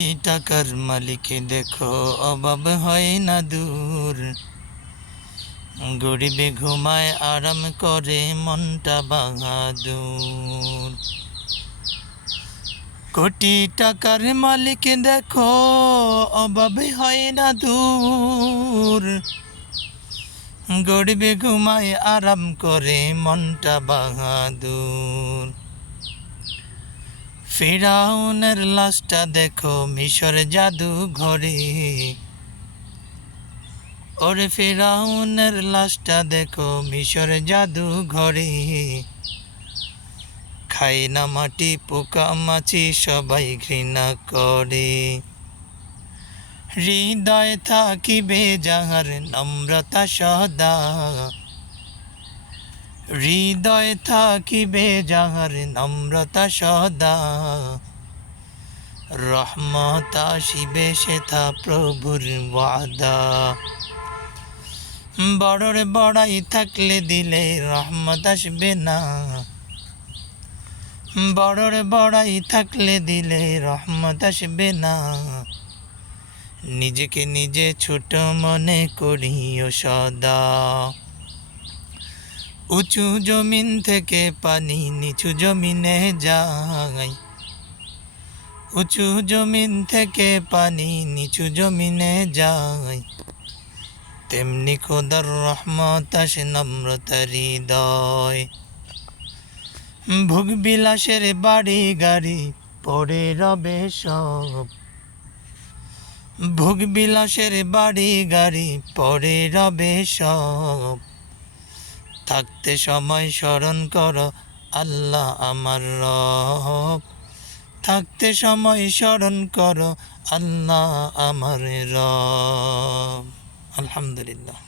টাকার মালিক দেখো অভাব হয় না দূর গরিবে ঘুমায় আরাম করে মনটা বাহাদুর কোটি টাকার মালিক দেখো অভাবে হয় না দূর গরিবে ঘুমায় আরাম করে মনটা বাহাদুর ফেরাউনের লাশটা দেখো, মিশর জাদু ঘরে ওরে ফেরাউনের লাশটা দেখো, মিশর জাদু ঘরে খাই না মাটি, পোকা মাছি, সবাই ঘৃণা করে। হৃদয় থাকিবে যাহার নম্রতা সদা। হৃদয় থাকিবে যাহার নম্রতা সদা। রহমত আসিবে সেথা প্রভুর ওয়াদা। বড়র বড়াই থাকলে দিলে রহমত আসবে না। বড়র বড়াই থাকলে দিলে রহমত আসবে না। নিজেকে নিজে ছোট মনে করিও সদা। উঁচু জমিন থেকে পানি নিচু জমিনে যায়। উঁচু জমিন থেকে পানি নিচু জমিনে যায়। তেমনি খোদার রহমত আসে নম্রতার হৃদয় ভোগ বিলাসের বাড়ি গাড়ি পড়ে রবে সব। ভোগ বিলাসের বাড়ি গাড়ি পড়ে রবে সব। থাকতে সময় স্মরণ করো, আল্লাহ আমার রব। থাকতে সময় স্মরণ করো, আল্লাহ আমার রব। আলহামদুলিল্লাহ।